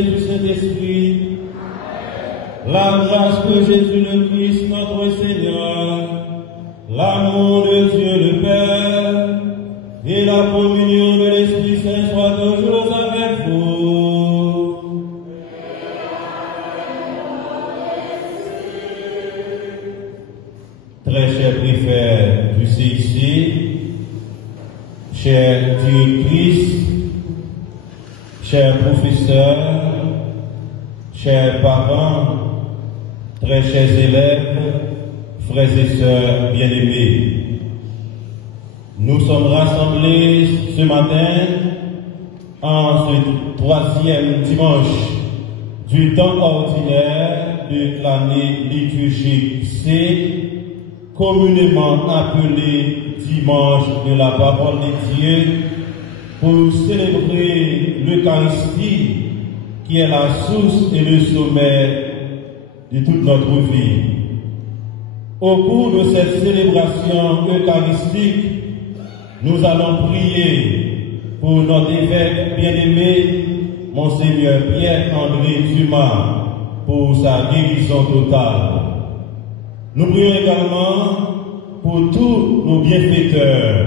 et du Saint-Esprit. La grâce de Jésus le Christ, notre Seigneur, l'amour de Dieu le Père et la communion de l'Esprit Saint soient toujours avec vous. Très chers préfets du CIC, chers directrices, chers professeurs, chers parents, très chers élèves, frères et sœurs bien-aimés, nous sommes rassemblés ce matin en ce 3e dimanche du temps ordinaire de l'année liturgique C, communément appelé dimanche de la parole de Dieu, pour célébrer l'Eucharistie qui est la source et le sommet de toute notre vie. Au cours de cette célébration eucharistique, nous allons prier pour notre évêque bien-aimé, Monseigneur Pierre-André Dumas, pour sa guérison totale. Nous prions également pour tous nos bienfaiteurs.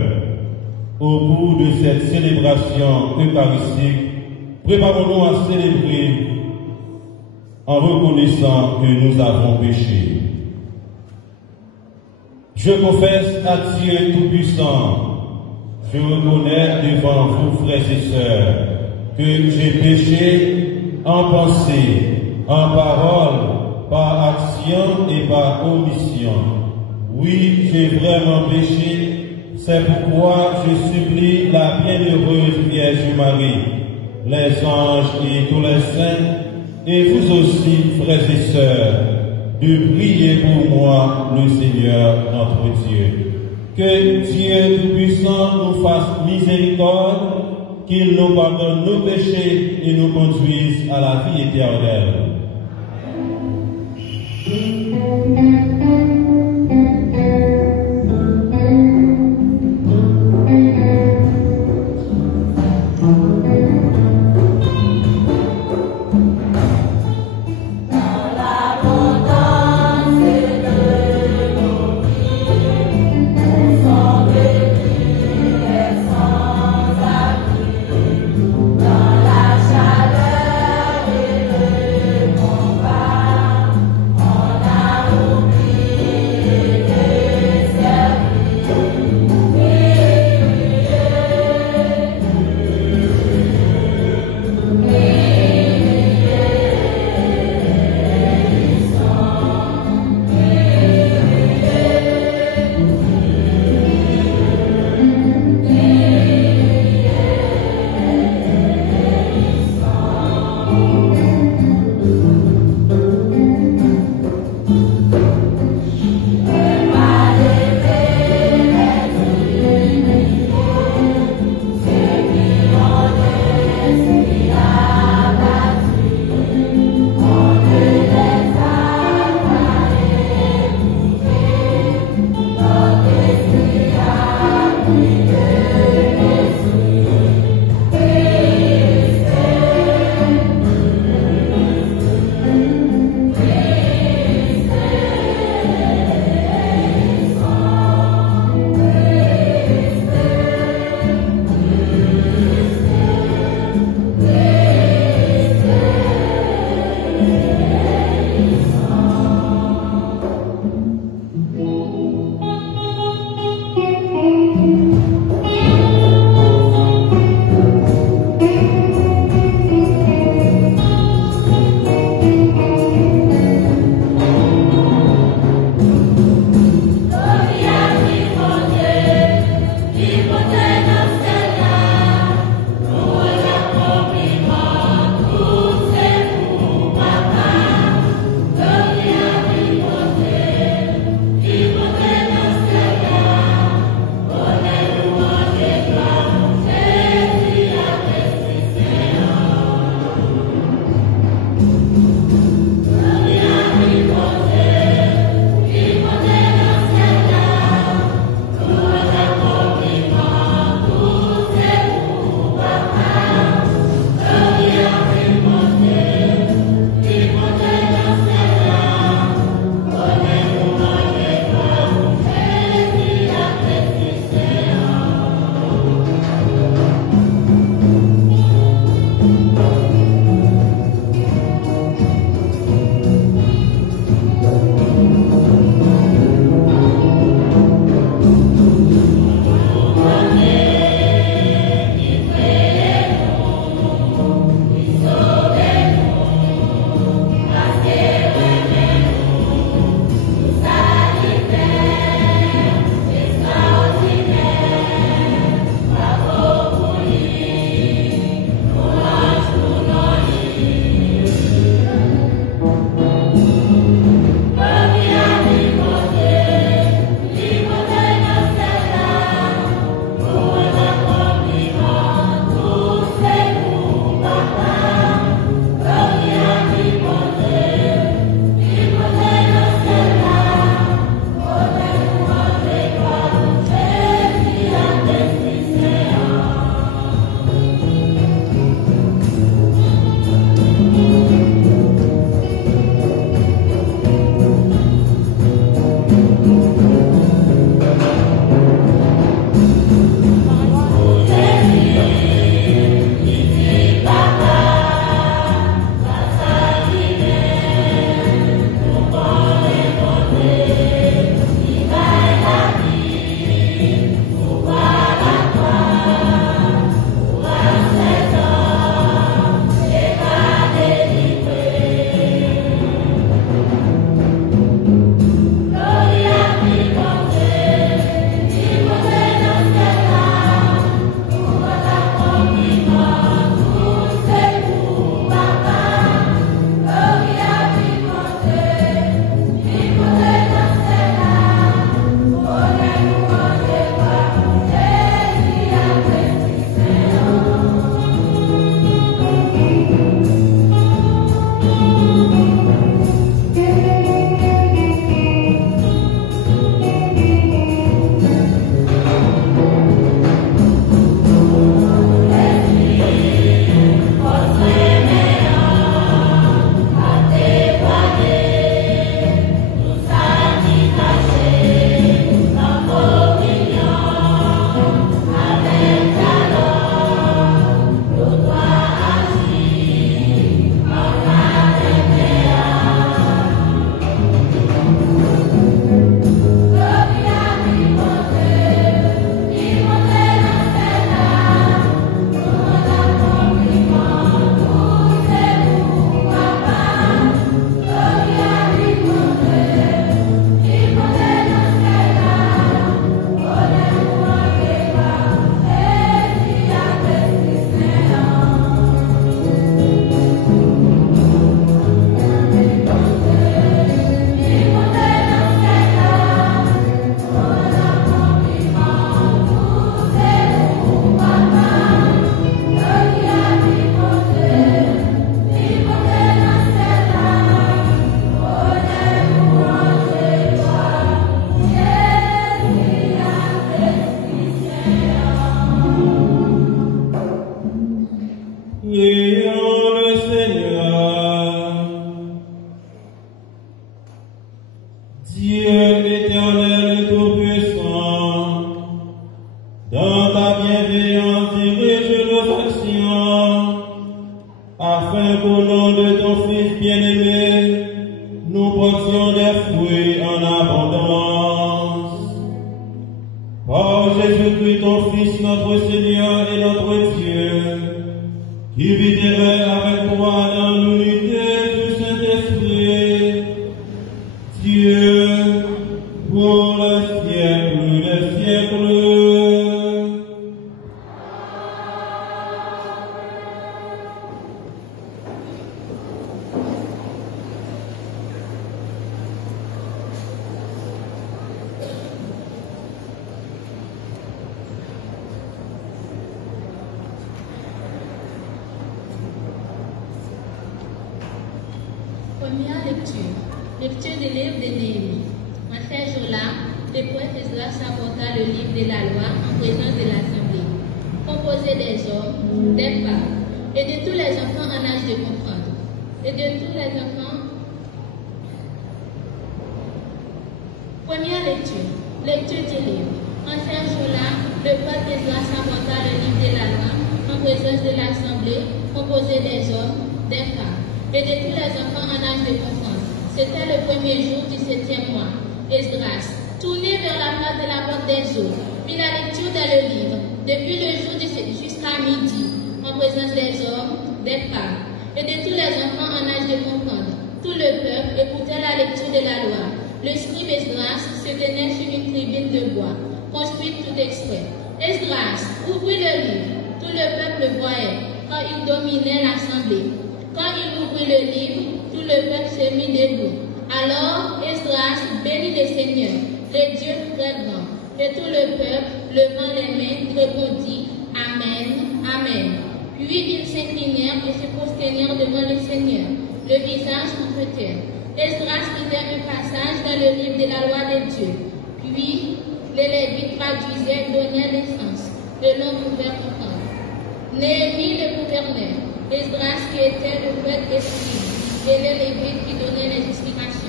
Au cours de cette célébration eucharistique, préparons-nous à célébrer en reconnaissant que nous avons péché. Je confesse à Dieu Tout-Puissant, je reconnais devant vous, frères et sœurs, que j'ai péché en pensée, en parole, par action et par omission. Oui, j'ai vraiment péché, c'est pourquoi je supplie la bienheureuse Vierge Marie, les anges et tous les saints, et vous aussi, frères et sœurs, de prier pour moi, le Seigneur notre Dieu. Que Dieu Tout-Puissant nous fasse miséricorde, qu'il nous pardonne nos péchés et nous conduise à la vie éternelle. Dans la chaleur et le dans ta bienveillance dirige nos actions, afin qu'au nom de ton Fils bien-aimé, nous portions des fruits en abondance. Par Jésus-Christ, ton Fils, notre Seigneur et notre Dieu, qui vivrait avec toi dans l'unité du Saint-Esprit, Dieu, pour le siècle des siècles. Première lecture. Lecture du livre de Néhémie. En ces jours-là, le prophète Esdras apporta le livre de la loi en présence de l'assemblée, composé des hommes, des femmes, et de tous les enfants en âge de comprendre, et de tous les enfants. Première lecture. Lecture du livre. En ces jours-là, le prophète Esdras apporta le livre de la loi en présence de l'assemblée, composé des hommes, des femmes, et de tous les enfants en âge de comprendre. C'était le premier jour du 7e mois. Esdras, tourné vers la place de la porte des eaux, fit la lecture dans le livre, depuis le jour jusqu'à midi, en présence des hommes, des femmes, et de tous les enfants en âge de comprendre. Tout le peuple écoutait la lecture de la loi. Le scribe Esdras se tenait sur une tribune de bois, construite tout exprès. Esdras ouvrit le livre. Tout le peuple le voyait, quand il dominait l'assemblée. Quand il ouvrit le livre, tout le peuple se mit debout. Alors Esdras bénit le Seigneur, le Dieu très grand. Et tout le peuple, levant les mains, répondit Amen, Amen. Puis ils s'inclinèrent et se prosternèrent devant le Seigneur, le visage contre terre. Esdras lisait un passage dans le livre de la loi de Dieu. Puis les Lévites traduisaient, donnaient le sens, que l'on pouvait comprendre. Néhémie le gouverneur, Esdras qui était le prêtre esprit, et les Lévites qui donnaient les explications.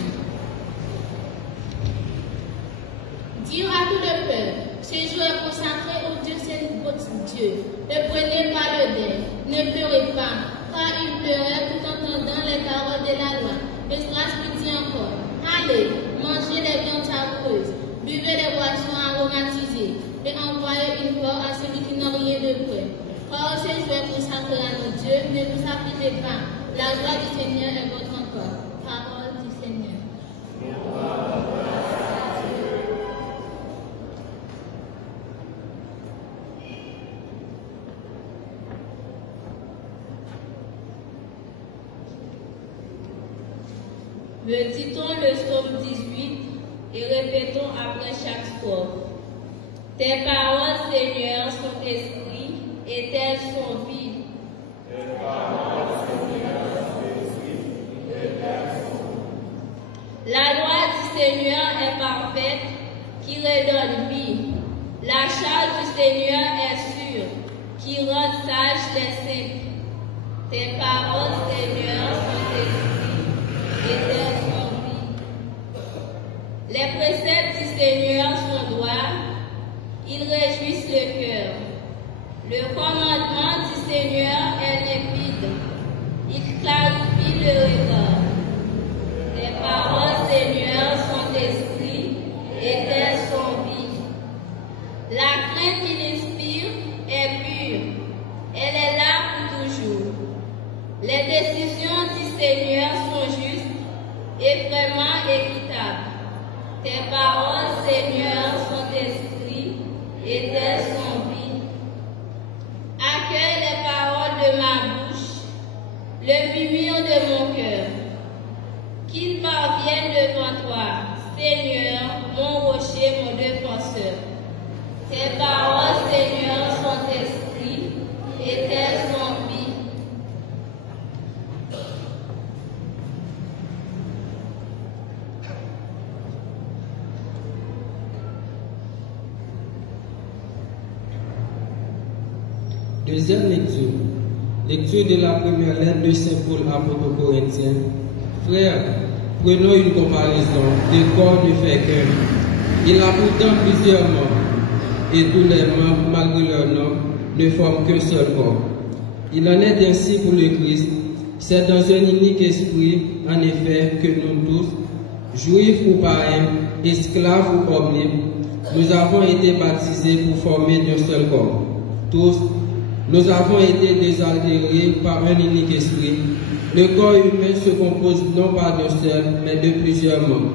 Dire à tout le peuple, ce jour est consacré au Dieu, c'est votre Dieu. Ne prenez pas le deuil, ne pleurez pas, car il pleurait tout en entendant les paroles de la loi. Esdras lui dit encore, allez, mangez les viandes savoureuses, buvez les boissons aromatisées, et envoyez une part à celui qui n'a rien de près. Car ce jour est consacré à notre Dieu, ne vous affligez pas. La joie du Seigneur est votre corps. Parole du Seigneur. Recitons le psaume 18 et répétons après chaque strophe. Tes paroles, Seigneur, sont esprit et telles sont vie. Tes paroles, Seigneur, sont esprit et telles sont vie. La loi du Seigneur est parfaite, qui redonne vie. La charge du Seigneur est sûre, qui rend sages les simples. Tes paroles, Seigneur, sont esprit et telles sont vie. Les préceptes du Seigneur sont droits, ils réjouissent le cœur. Le commandement du Seigneur est limpide, il clarifie le regard. Tes paroles, Seigneur, sont esprit et telles sont vie. La crainte qu'il inspire est pure, elle est là pour toujours. Les décisions du Seigneur sont justes et vraiment équitables. Tes paroles, Seigneur, sont esprit et telles sont vie. Accueille les paroles de ma bouche, le murmure de mon cœur. Qu'ils parviennent devant toi, Seigneur, mon rocher, mon défenseur. Tes paroles, Seigneur, sont esprit et telles sont vie. Deuxième lecture. Lecture de la première lettre de Saint Paul apôtre aux Corinthiens. Frères, prenons une comparaison de corps ne fait qu'un. Il a pourtant plusieurs membres, et tous les membres, malgré leur nom, ne forment qu'un seul corps. Il en est ainsi pour le Christ. C'est dans un unique esprit, en effet, que nous tous, juifs ou païens, esclaves ou hommes libres, nous avons été baptisés pour former d'un seul corps. Tous, nous avons été désaltérés par un unique esprit. Le corps humain se compose non pas d'un seul, mais de plusieurs membres.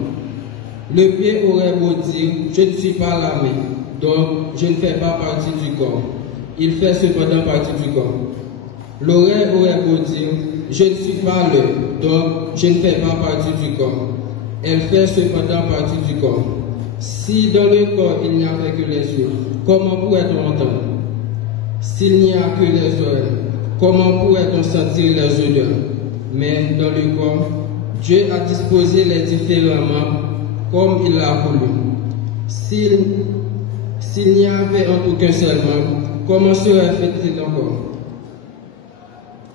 Le pied aurait beau dire, je ne suis pas la main, donc je ne fais pas partie du corps. Il fait cependant partie du corps. L'oreille aurait beau dire, je ne suis pas l'œil, donc je ne fais pas partie du corps. Elle fait cependant partie du corps. Si dans le corps il n'y avait que les yeux, comment pourrait-on entendre? S'il n'y a que les oreilles, comment pourrait-on sentir les odeurs? Mais dans le corps, Dieu a disposé les différents membres comme il l'a voulu. S'il n'y avait en tout qu'un seul membre, comment serait-il encore?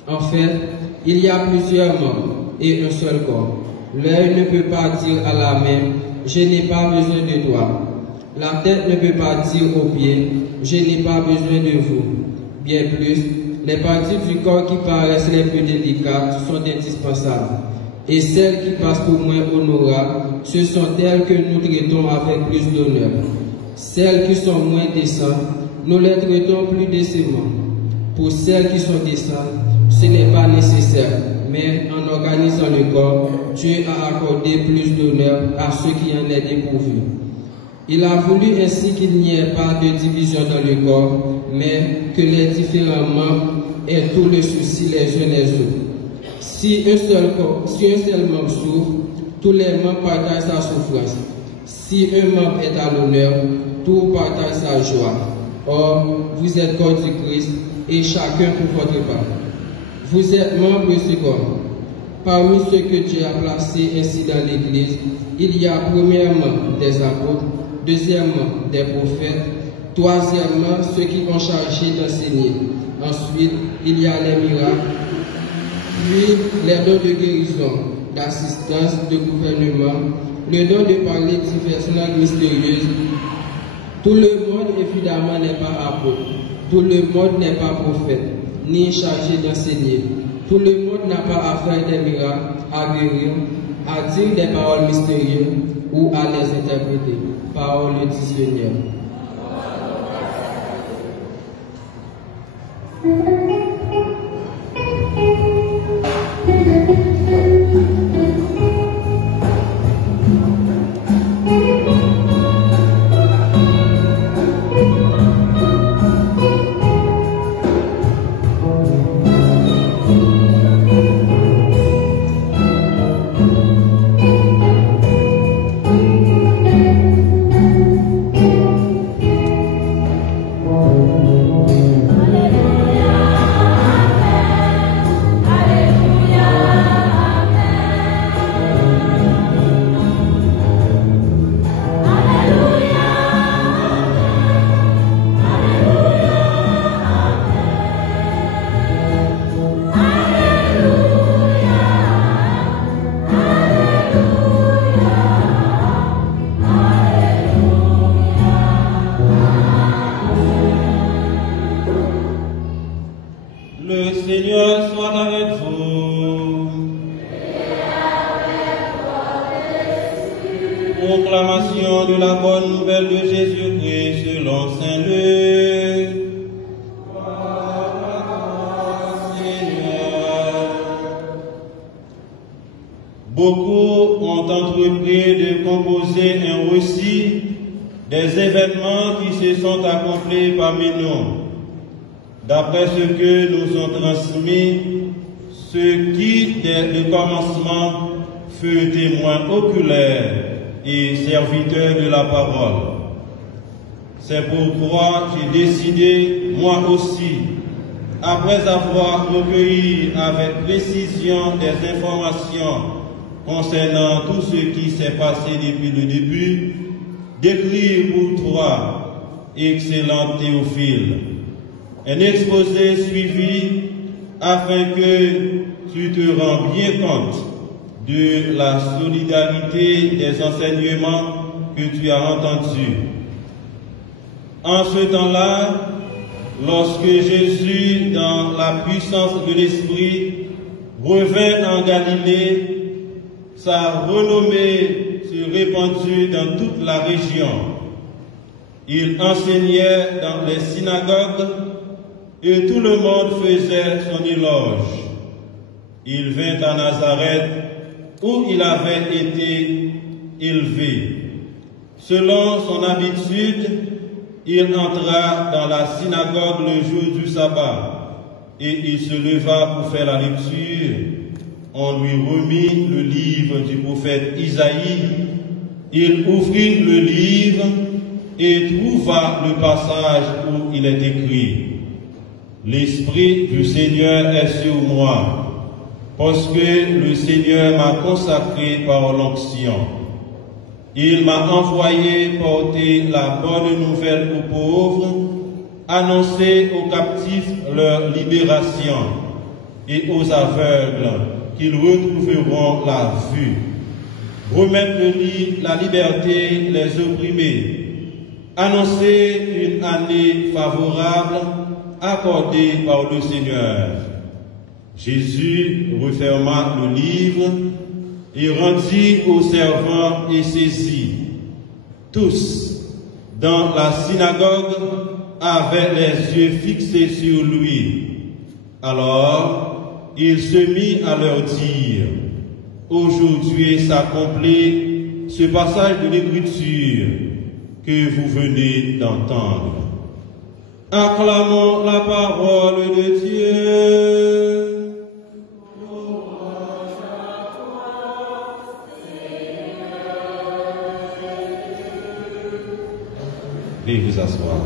En fait, il y a plusieurs membres et un seul corps. L'œil ne peut pas dire à la main, je n'ai pas besoin de toi. La tête ne peut pas dire aux pieds, je n'ai pas besoin de vous. Bien plus, les parties du corps qui paraissent les plus délicates sont indispensables. Et celles qui passent pour moins honorables, ce sont elles que nous traitons avec plus d'honneur. Celles qui sont moins décentes, nous les traitons plus décemment. Pour celles qui sont décentes, ce n'est pas nécessaire, mais en organisant le corps, Dieu a accordé plus d'honneur à ceux qui en est dépourvus. Il a voulu ainsi qu'il n'y ait pas de division dans le corps, mais que les différents membres aient tout le souci les uns les autres. Si un seul membre souffre, tous les membres partagent sa souffrance. Si un membre est à l'honneur, tout partage sa joie. Or, vous êtes corps du Christ et chacun pour votre part. Vous êtes membres de ce corps. Parmi ceux que Dieu a placés ainsi dans l'Église, il y a premièrement des apôtres, deuxièmement des prophètes, troisièmement ceux qui ont chargé d'enseigner. Ensuite, il y a les miracles, puis les dons de guérison, d'assistance, de gouvernement, le don de parler diverses langues mystérieuses. Tout le monde, évidemment, n'est pas apôtre. Tout le monde n'est pas prophète, ni chargé d'enseigner. Tout le monde n'a pas à faire des miracles, à guérir, à dire des paroles mystérieuses ou à les interpréter. Parole du Seigneur. Proclamation de la bonne nouvelle de Jésus-Christ selon Saint Luc. Beaucoup ont entrepris de composer un récit des événements qui se sont accomplis parmi nous. D'après ce que nous ont transmis ceux qui, dès le commencement, furent témoins oculaires et serviteurs de la parole. C'est pourquoi j'ai décidé, moi aussi, après avoir recueilli avec précision des informations concernant tout ce qui s'est passé depuis le début, d'écrire pour toi, excellent Théophile, un exposé suivi afin que tu te rends bien compte de la solidarité des enseignements que tu as entendus. En ce temps-là, lorsque Jésus, dans la puissance de l'Esprit, revint en Galilée, sa renommée se répandit dans toute la région. Il enseignait dans les synagogues et tout le monde faisait son éloge. Il vint à Nazareth où il avait été élevé. Selon son habitude, il entra dans la synagogue le jour du sabbat et il se leva pour faire la lecture. On lui remit le livre du prophète Isaïe. Il ouvrit le livre et trouva le passage où il est écrit: L'Esprit du Seigneur est sur moi, parce que le Seigneur m'a consacré par l'onction. Il m'a envoyé porter la bonne nouvelle aux pauvres, annoncer aux captifs leur libération et aux aveugles qu'ils retrouveront la vue, remettre la liberté les opprimés, annoncer une année favorable accordée par le Seigneur. Jésus referma le livre et rendit aux servants et saisit. Tous, dans la synagogue, avaient les yeux fixés sur lui. Alors, il se mit à leur dire: Aujourd'hui s'accomplit ce passage de l'Écriture que vous venez d'entendre. Acclamons la parole de Dieu. Veuillez vous asseoir.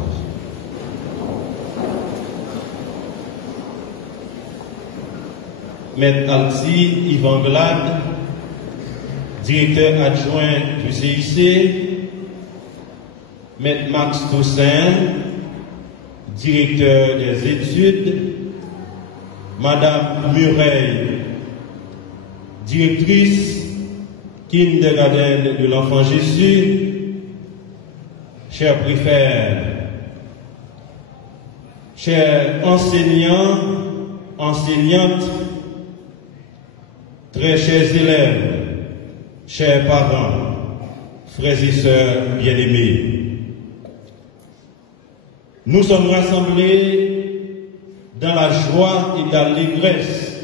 Maître Alti Yvan Glade, directeur adjoint du CIC, Maître Max Toussaint, directeur des études, Madame Murray, directrice kindergarten de l'Enfant Jésus, chers préfets, chers enseignants, enseignantes, très chers élèves, chers parents, frères et sœurs bien-aimés, nous sommes rassemblés dans la joie et dans l'allégresse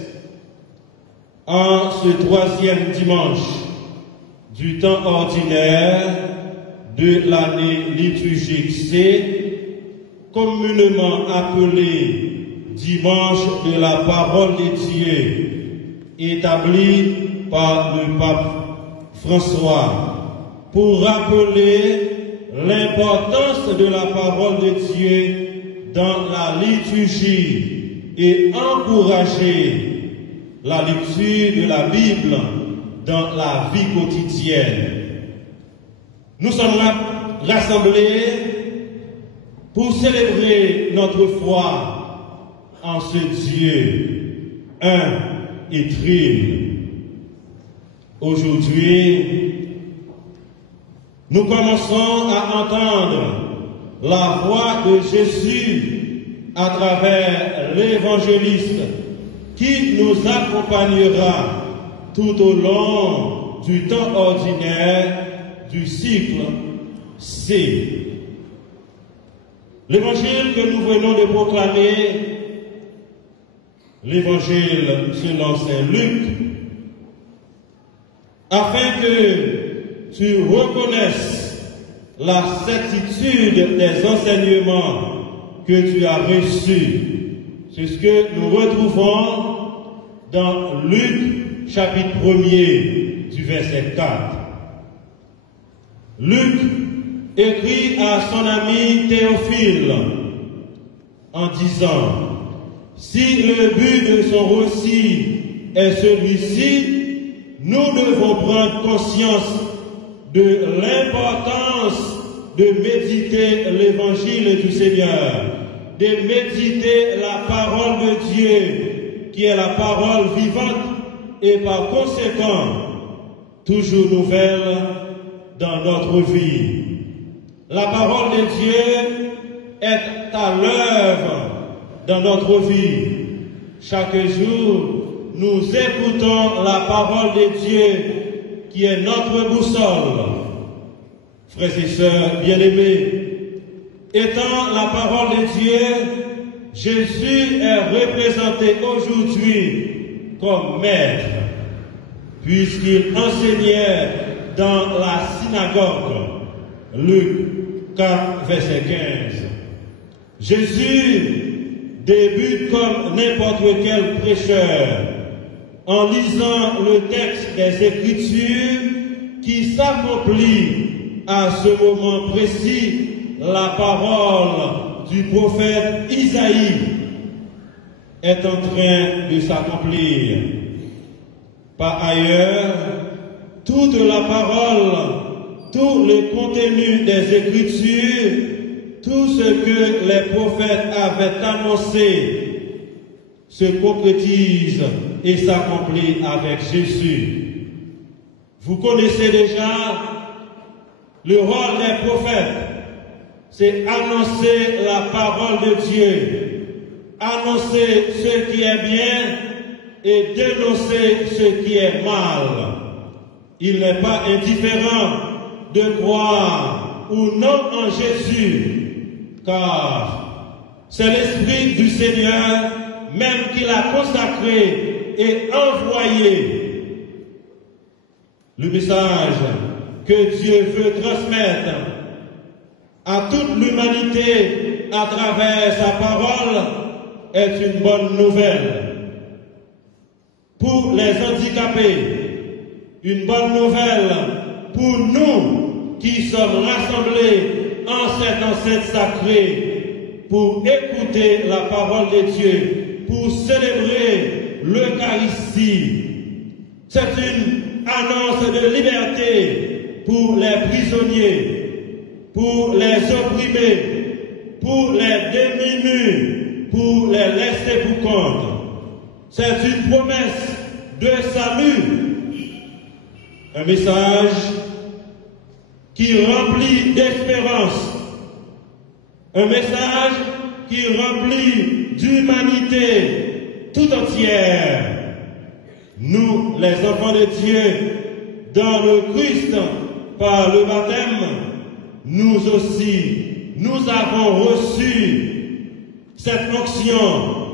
en ce troisième dimanche du temps ordinaire de l'année liturgique C, communément appelé dimanche de la parole de Dieu, établi par le pape François, pour rappeler l'importance de la parole de Dieu dans la liturgie et encourager la lecture de la Bible dans la vie quotidienne. Nous sommes rassemblés pour célébrer notre foi en ce Dieu un et trine. Aujourd'hui, nous commençons à entendre la voix de Jésus à travers l'évangéliste qui nous accompagnera tout au long du temps ordinaire du cycle C. L'évangile que nous venons de proclamer, l'évangile selon Saint Luc, afin que tu reconnaisses la certitude des enseignements que tu as reçus. C'est ce que nous retrouvons dans Luc chapitre 1er du verset 4. Luc écrit à son ami Théophile en disant: si le but de son récit est celui-ci, nous devons prendre conscience de l'importance de méditer l'évangile du Seigneur, de méditer la parole de Dieu, qui est la parole vivante et par conséquent toujours nouvelle dans notre vie. La parole de Dieu est à l'œuvre dans notre vie. Chaque jour, nous écoutons la parole de Dieu qui est notre boussole. Frères et sœurs bien-aimés, étant la parole de Dieu, Jésus est représenté aujourd'hui comme maître, puisqu'il enseignait dans la synagogue. Luc 4, verset 15. Jésus débute comme n'importe quel prêcheur en lisant le texte des Écritures qui s'accomplit à ce moment précis, la parole du prophète Isaïe est en train de s'accomplir. Par ailleurs, toute la parole, tout le contenu des Écritures, tout ce que les prophètes avaient annoncé se concrétise et s'accomplit avec Jésus. Vous connaissez déjà le rôle des prophètes, c'est annoncer la parole de Dieu, annoncer ce qui est bien et dénoncer ce qui est mal. Il n'est pas indifférent de croire ou non en Jésus, car c'est l'Esprit du Seigneur même qui l'a consacré et envoyé. Le message que Dieu veut transmettre à toute l'humanité à travers sa parole est une bonne nouvelle. Pour les handicapés, une bonne nouvelle pour nous qui sommes rassemblés en cette enceinte sacrée pour écouter la parole de Dieu, pour célébrer l'Eucharistie. C'est une annonce de liberté pour les prisonniers, pour les opprimés, pour les démunis, pour les laissés pour compte. C'est une promesse de salut, un message qui remplit d'espérance, un message qui remplit d'humanité tout entière. Nous, les enfants de Dieu, dans le Christ, par le baptême, nous aussi, nous avons reçu cette onction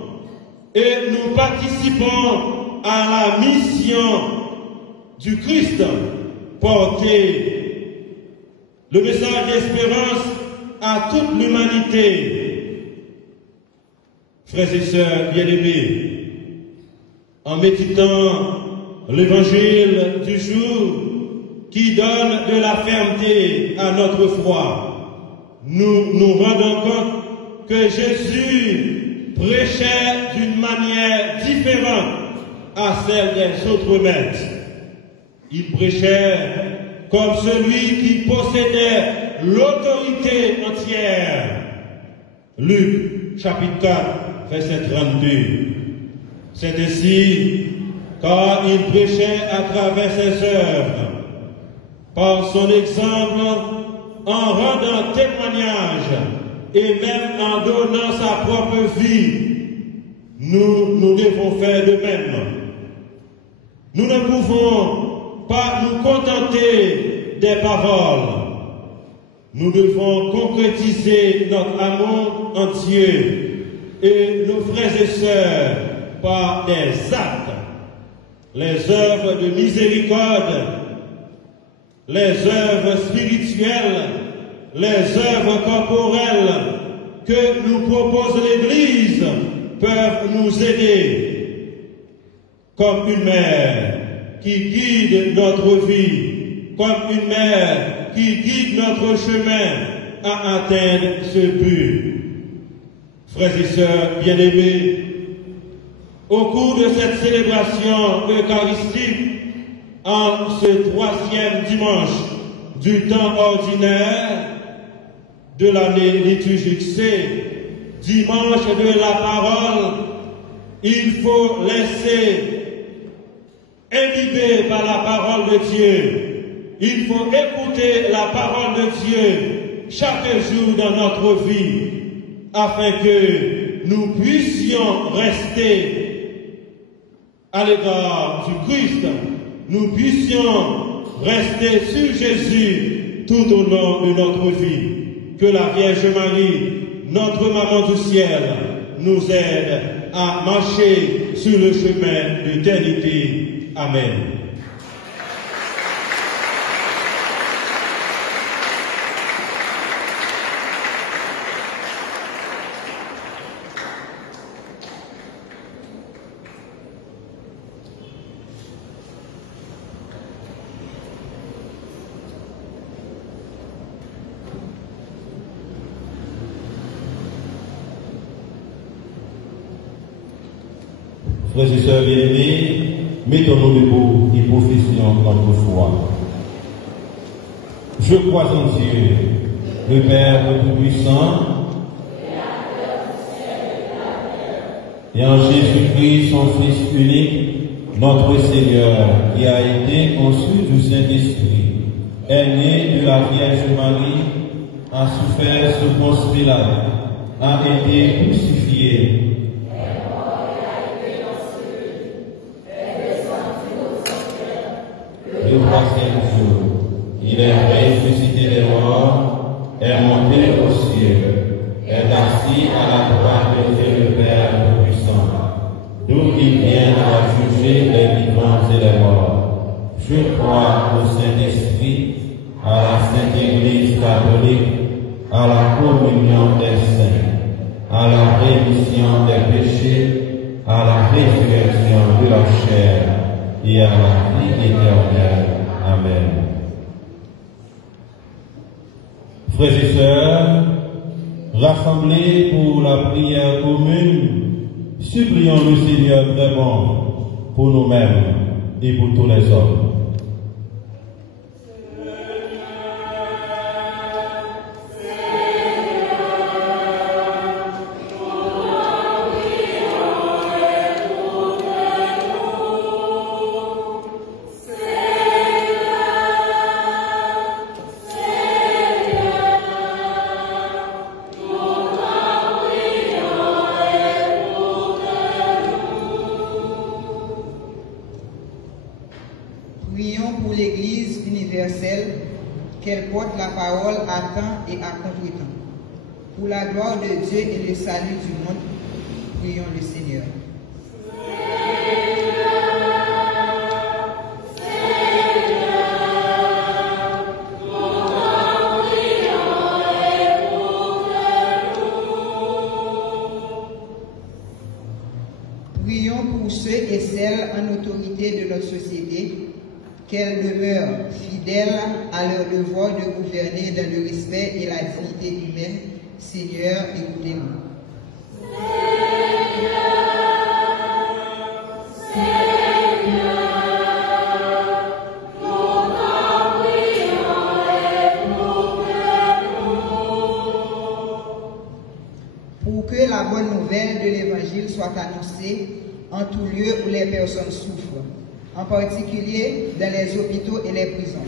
et nous participons à la mission du Christ, porter le message d'espérance à toute l'humanité. Frères et sœurs bien-aimés, en méditant l'évangile du jour qui donne de la fermeté à notre foi, nous nous rendons compte que Jésus prêchait d'une manière différente à celle des autres maîtres. Il prêchait comme celui qui possédait l'autorité entière. Luc chapitre 4, verset 32. C'est ainsi, car il prêchait à travers ses œuvres, par son exemple, en rendant témoignage et même en donnant sa propre vie. Nous devons faire de même. Nous ne pouvons pas nous contenter des paroles. Nous devons concrétiser notre amour entier et nos frères et sœurs par des actes, les œuvres de miséricorde, les œuvres spirituelles, les œuvres corporelles que nous propose l'Église peuvent nous aider, comme une mère qui guide notre vie, comme une mère qui guide notre chemin à atteindre ce but. Frères et sœurs bien-aimés, au cours de cette célébration eucharistique, en ce 3e dimanche du temps ordinaire de l'année liturgique C, dimanche de la parole, il faut laisser imbiber par la parole de Dieu. Il faut écouter la parole de Dieu chaque jour dans notre vie. afin que nous puissions rester à l'égard du Christ, nous puissions rester sur Jésus tout au long de notre vie. Que la Vierge Marie, notre maman du ciel, nous aide à marcher sur le chemin de l'éternité. Amen. Frères et sœurs bien-aimés, mettons-nous debout et professions notre foi. Je crois en Dieu, le Père Tout-Puissant, et en Jésus-Christ, son Fils unique, notre Seigneur, qui a été conçu du Saint-Esprit, est né de la Vierge Marie, a souffert sous Ponce Pilate, a été crucifié, le troisième jour, il est ressuscité des morts, est monté au ciel, est assis à la droite de Dieu le Père Tout-Puissant, d'où il vient à juger les vivants et les morts. Je crois au Saint-Esprit, à la Sainte Église catholique, à la communion des saints, à la rémission des péchés, à la résurrection de la chair, et à la vie éternelle. Amen. Frères et sœurs, rassemblés pour la prière commune, supplions le Seigneur vraiment pour nous-mêmes et pour tous les hommes. Prions pour l'Église universelle, qu'elle porte la parole à temps et à contre-temps. Pour la gloire de Dieu et le salut du monde, prions le Seigneur. Prions pour ceux et celles en autorité de notre société, qu'elles demeurent fidèles à leur devoir de gouverner dans le respect et la dignité humaine. Seigneur, écoutez-nous. Pour que la bonne nouvelle de l'Évangile soit annoncée en tout lieu où les personnes souffrent, en particulier dans les hôpitaux et les prisons,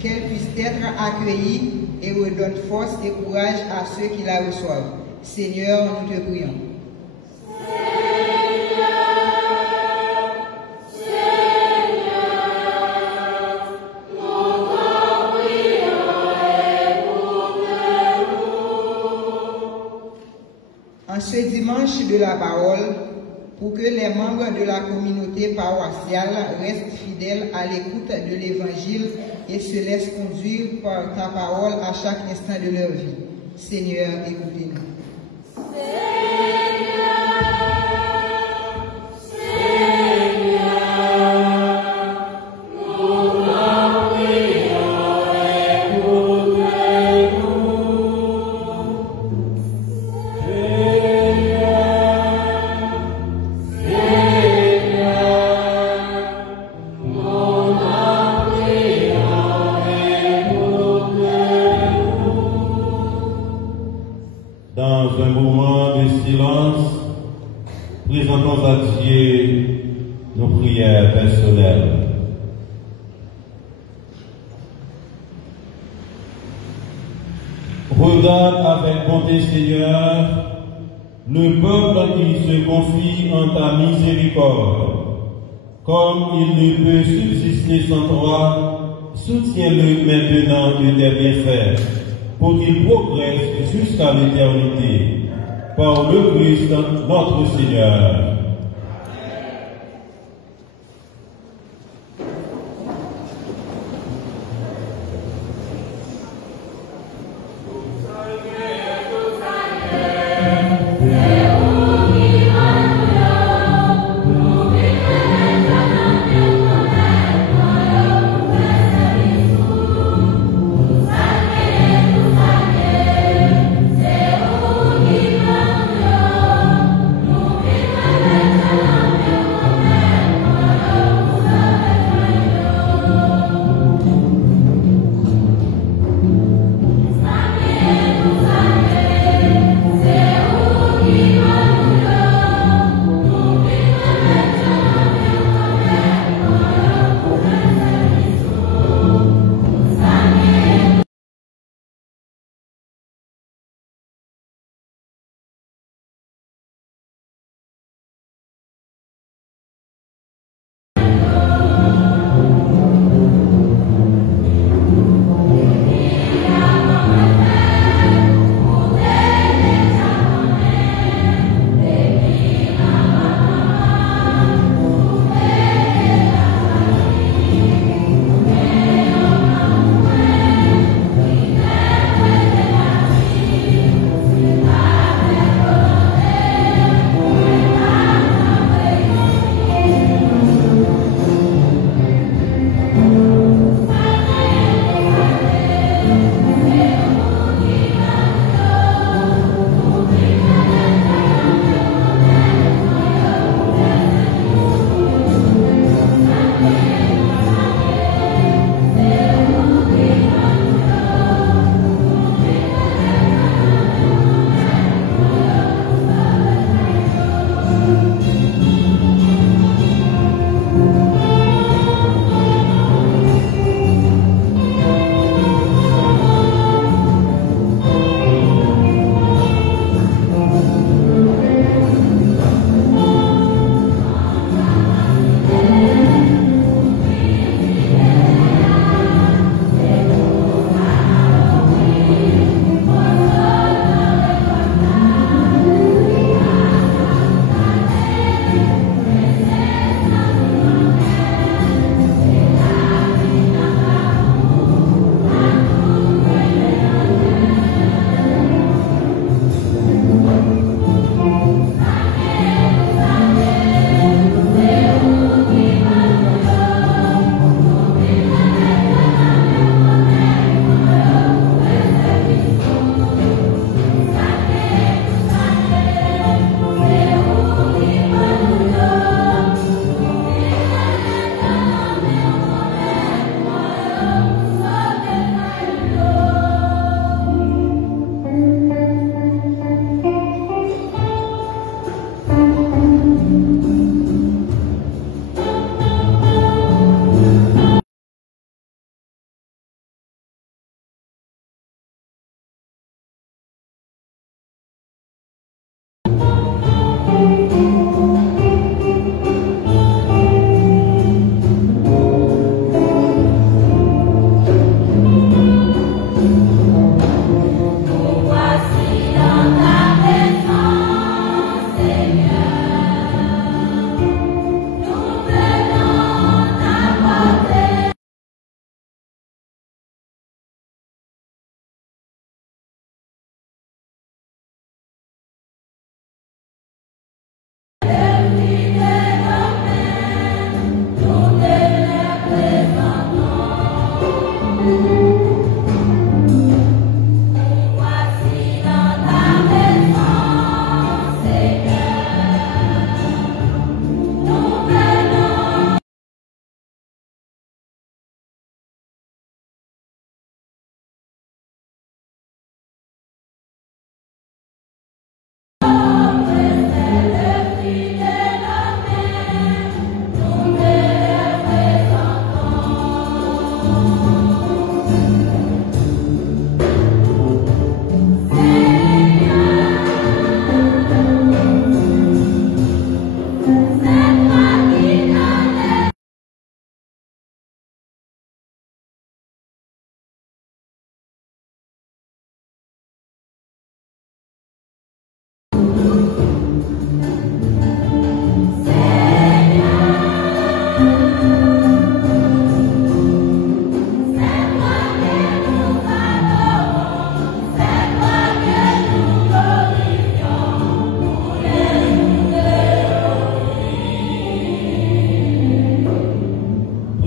qu'elle puisse être accueillie et redonne force et courage à ceux qui la reçoivent. Seigneur, nous te prions. En ce dimanche de la parole, pour que les membres de la communauté paroissiale restent fidèles à l'écoute de l'Évangile et se laissent conduire par ta parole à chaque instant de leur vie. Seigneur, écoutez-nous. Dans un moment de silence, présentons à Dieu nos prières personnelles. Regarde avec bonté, Seigneur, le peuple qui se confie en ta miséricorde. Comme il ne peut subsister sans toi, soutiens-le maintenant de tes bienfaits, pour qu'il progresse jusqu'à l'éternité. Par le Christ, notre Seigneur. Thank you.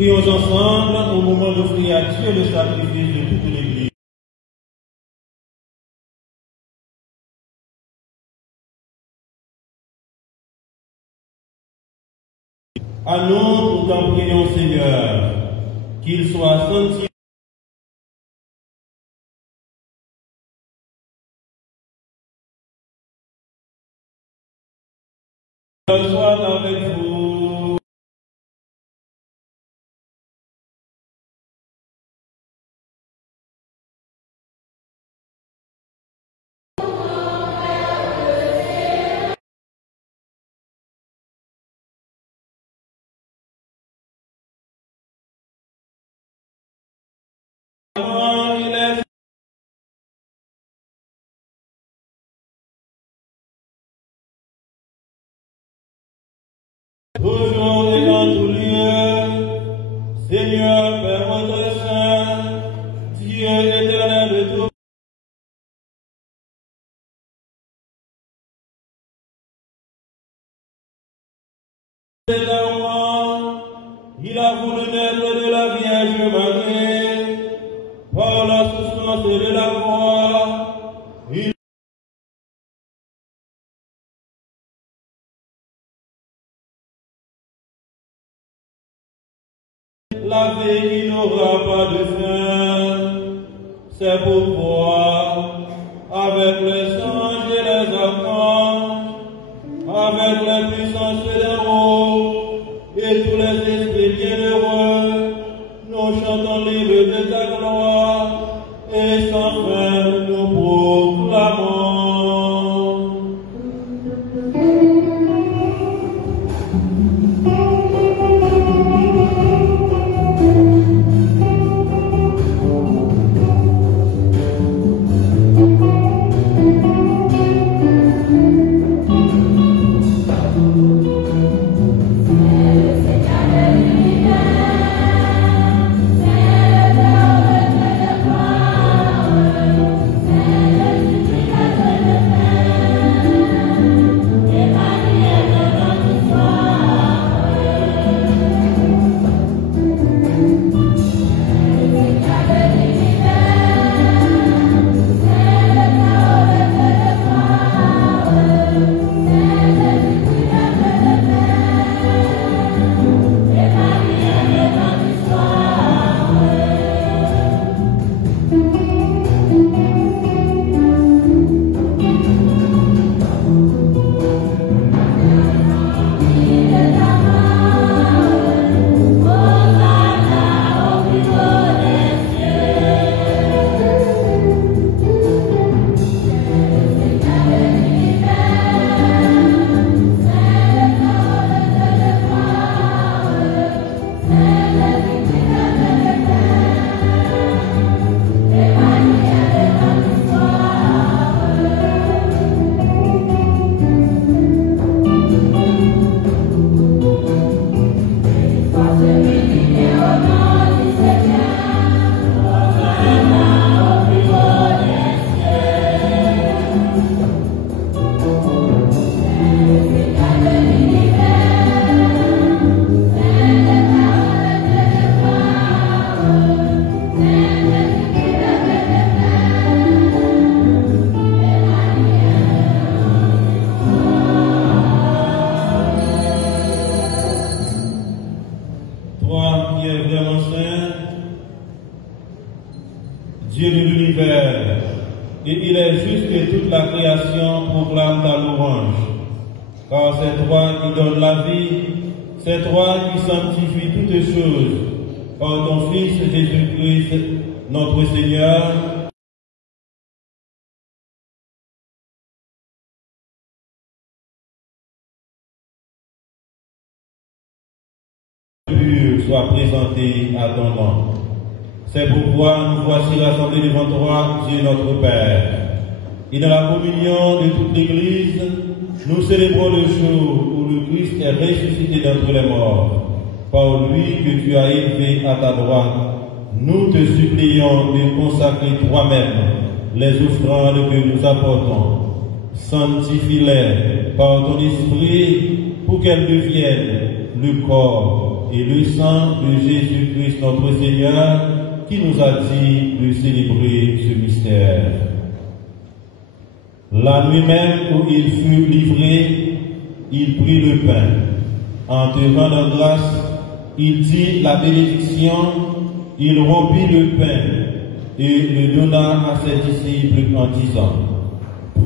prions ensemble au moment d'offrir à Dieu le sacrifice de toute l'Église. À nous, nous t'en prions, Seigneur, qu'il soit sanctifié. Soit avec vous. Toujours et dans tout lieu, Seigneur, Père votre Saint, Dieu éternel de tout. Cet enfant, il a voulu naître de la Vierge Marie, par la souffrance de la croix. La vie qui n'aura pas de fin, c'est pourquoi, avec les anges et les archanges, avec les puissances des haut et tous les esprits bienheureux, nous chantons l'hymne de ta gloire et sans fin nous proclamons. Dieu de l'univers, et il est juste que toute la création proclame ta louange. Car c'est toi qui donnes la vie, c'est toi qui sanctifies toutes choses, par ton Fils Jésus-Christ, notre Seigneur. Soit présenté à ton nom. C'est pourquoi nous voici rassemblés devant toi, Dieu notre Père. Et dans la communion de toute l'Église, nous célébrons le jour où le Christ est ressuscité d'entre les morts. Par lui que tu as élevé à ta droite, nous te supplions de consacrer toi-même les offrandes que nous apportons. Sanctifie-les par ton esprit pour qu'elles deviennent le corps et le sang de Jésus-Christ notre Seigneur, qui nous a dit de célébrer ce mystère. La nuit même où il fut livré, il prit le pain. En te rendant grâce, il dit la bénédiction, il rompit le pain et le donna à ses disciples en disant,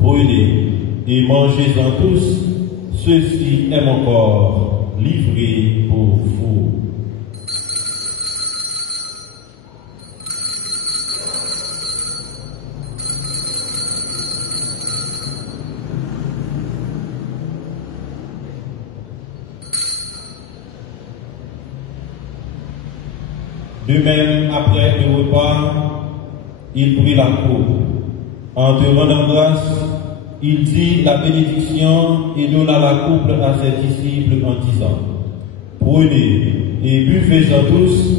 prenez et mangez-en tous, ceci est mon corps livré pour vous. De même, après le repas, il prit la coupe. En te rendant grâce, il dit la bénédiction et donna la coupe à ses disciples en disant, prenez et buvez-en tous,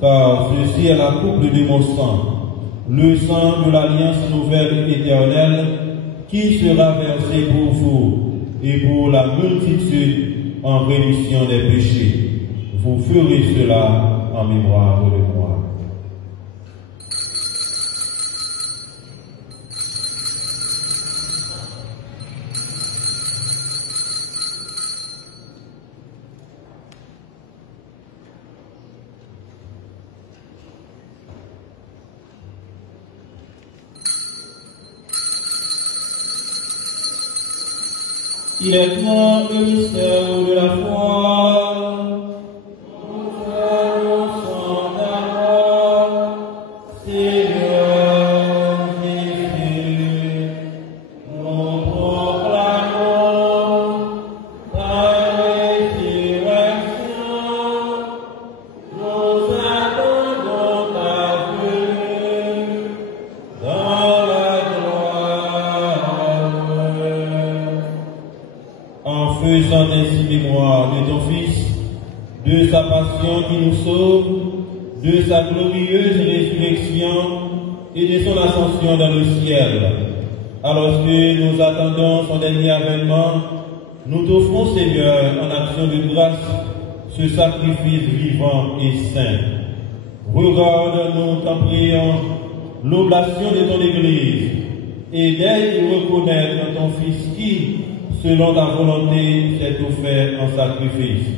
car ceci est la coupe de mon sang, le sang de l'alliance nouvelle éternelle, qui sera versé pour vous et pour la multitude en rémission des péchés. Vous ferez cela en mémoire de moi. Il est grand le mystère de la foi. Faisant ainsi mémoire de ton Fils, de sa passion qui nous sauve, de sa glorieuse résurrection et de son ascension dans le ciel. Alors que nous attendons son dernier avènement, nous t'offrons, Seigneur, en action de grâce, ce sacrifice vivant et saint. Regarde-nous, t'en prions, l'oblation de ton Église, et daigne reconnaître ton Fils qui, selon ta volonté, s'est offert en sacrifice.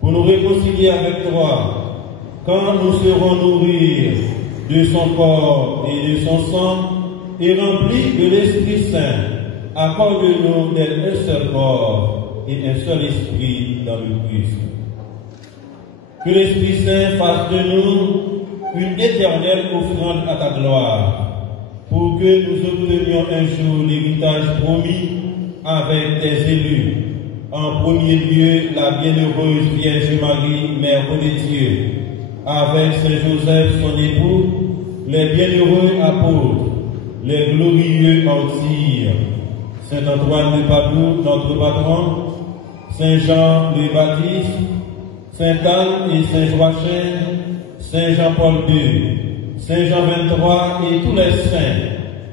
Pour nous réconcilier avec toi, quand nous serons nourris de son corps et de son sang, et remplis de l'Esprit Saint, accorde-nous d'être un seul corps et un seul esprit dans le Christ. Que l'Esprit Saint fasse de nous une éternelle offrande à ta gloire, pour que nous obtenions un jour l'héritage promis avec tes élus. En premier lieu, la bienheureuse Vierge Marie, Mère de Dieu, avec Saint Joseph, son époux, les bienheureux apôtres, les glorieux martyrs, Saint Antoine de Padoue, notre patron, Saint Jean le Baptiste, Saint Anne et Saint Joachim, Saint Jean-Paul II, Saint Jean 23 et tous les saints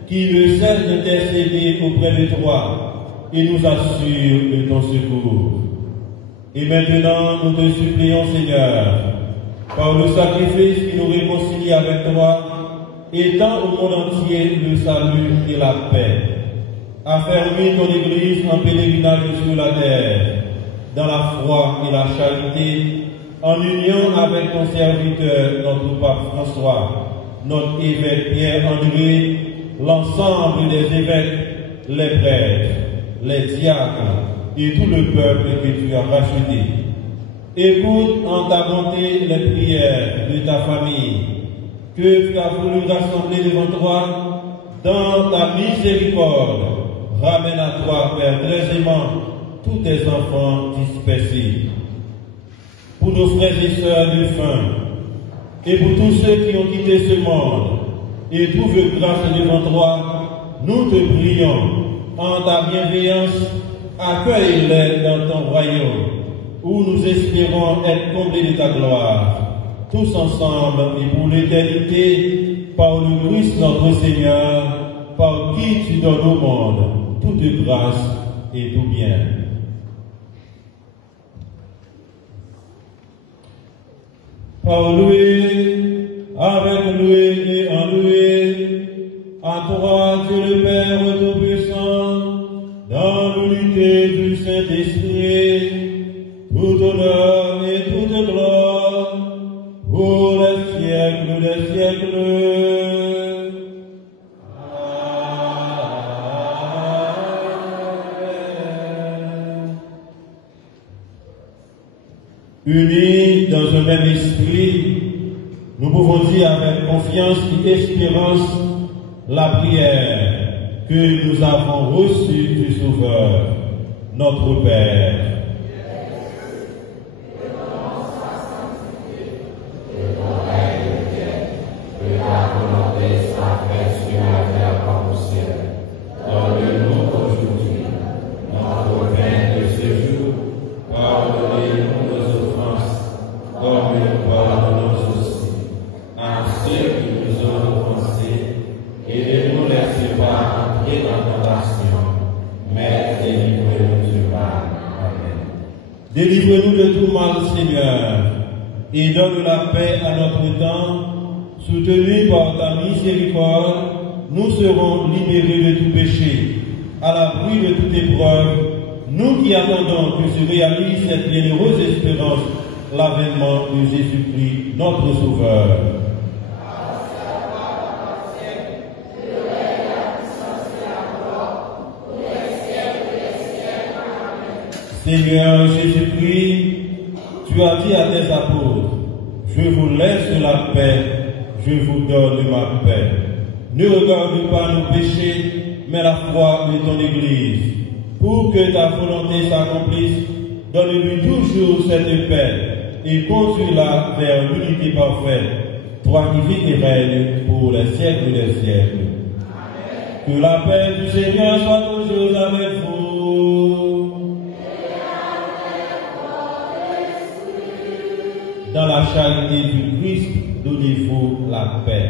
qui ne cessent d'intercéder auprès de toi et nous assure de ton secours. Et maintenant, nous te supplions, Seigneur, par le sacrifice qui nous réconcilie avec toi, étends au monde entier le salut et la paix. Affermis ton Église en pèlerinage sur la terre, dans la foi et la charité, en union avec ton serviteur, notre pape François, notre évêque Pierre-André, l'ensemble des évêques, les prêtres, les diacres et tout le peuple que tu as racheté. Écoute en ta bonté les prières de ta famille que tu as voulu rassembler devant toi dans ta miséricorde. Ramène à toi, Père très aimant, tous tes enfants dispersés. Pour nos frères et sœurs défunts et pour tous ceux qui ont quitté ce monde et trouvent grâce devant toi, nous te prions. En ta bienveillance, accueille-les dans ton royaume, où nous espérons être comblés de ta gloire, tous ensemble et pour l'éternité, par le Christ notre Seigneur, par qui tu donnes au monde toute grâce et tout bien. par louer, avec louer et en louer, à toi, Dieu le Père Tout-Puissant, dans l'unité du Saint-Esprit, tout honneur et toute gloire, pour les siècles des siècles. Unis dans un même esprit, nous pouvons dire avec confiance et espérance la prière que nous avons reçue du Sauveur, notre Père. Délivre-nous de tout mal, Seigneur, et donne la paix à notre temps. Soutenus par ta miséricorde, nous serons libérés de tout péché, à l'abri de toute épreuve, nous qui attendons que se réalise cette généreuse espérance, l'avènement de Jésus-Christ, notre Sauveur. Seigneur Jésus-Christ, tu as dit à tes apôtres, je vous laisse la paix, je vous donne ma paix. Ne regarde pas nos péchés, mais la foi de ton Église. Pour que ta volonté s'accomplisse, donne-lui toujours cette paix et conduis-la vers l'unité parfaite, toi qui vis et règnes pour les siècles des siècles. Amen. Que la paix du Seigneur soit toujours avec vous. Dans la charité du Christ, donnez-vous la paix.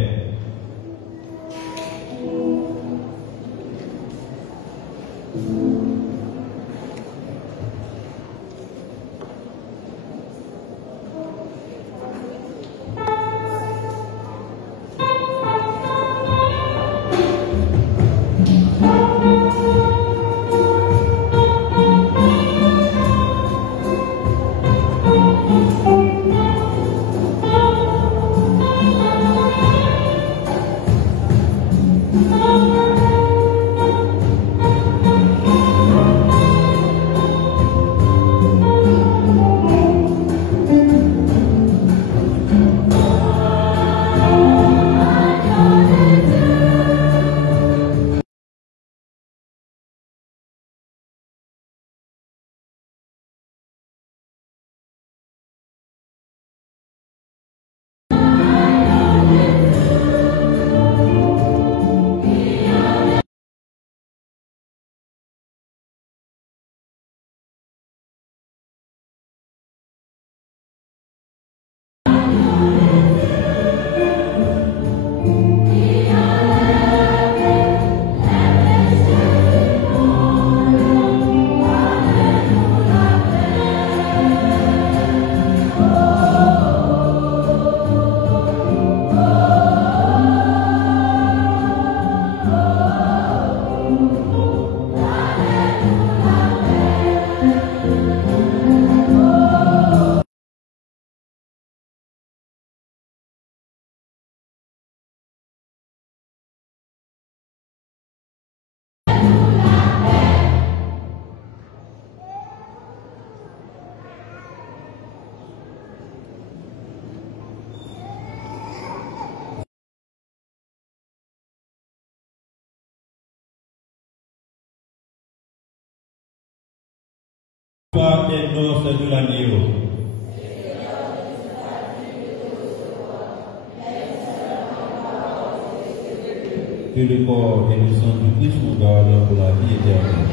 Par tes noces de l'agneau. Que le corps et le sang du Christ nous gardent pour la vie éternelle.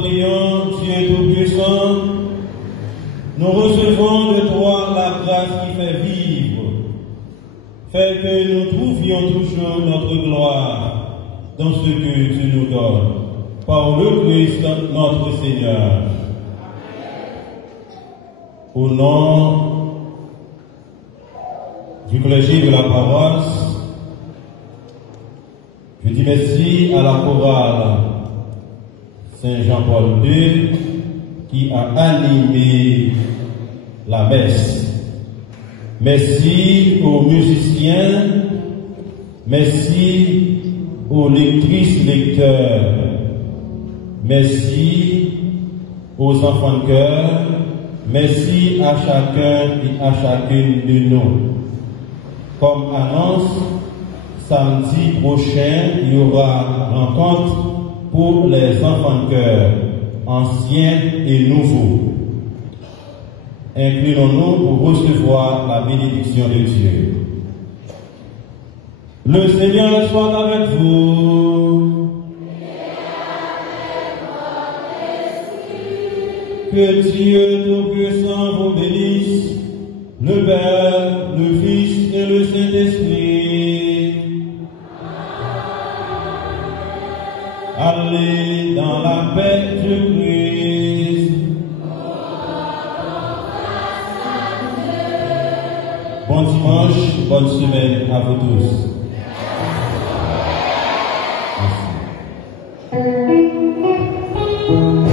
prions, Dieu Tout-Puissant, nous recevons de toi la grâce qui fait vivre, fait que nous trouvions toujours notre gloire dans ce que tu nous donnes, par le Christ notre Seigneur. Au nom du clergé de la paroisse, je dis merci à la chorale Saint-Jean-Paul II qui a animé la messe. Merci aux musiciens, merci aux lectrices, lecteurs, merci aux enfants de cœur, merci à chacun et à chacune de nous. Comme annonce, samedi prochain, il y aura rencontre pour les enfants de cœur, anciens et nouveaux. Inclinons-nous pour recevoir la bénédiction de Dieu. Le Seigneur soit avec vous. Que Dieu Tout-Puissant vous bénisse, le Père, le Fils et le Saint-Esprit. Allez dans la paix de Christ. Bon dimanche, bonne semaine à vous tous. Merci.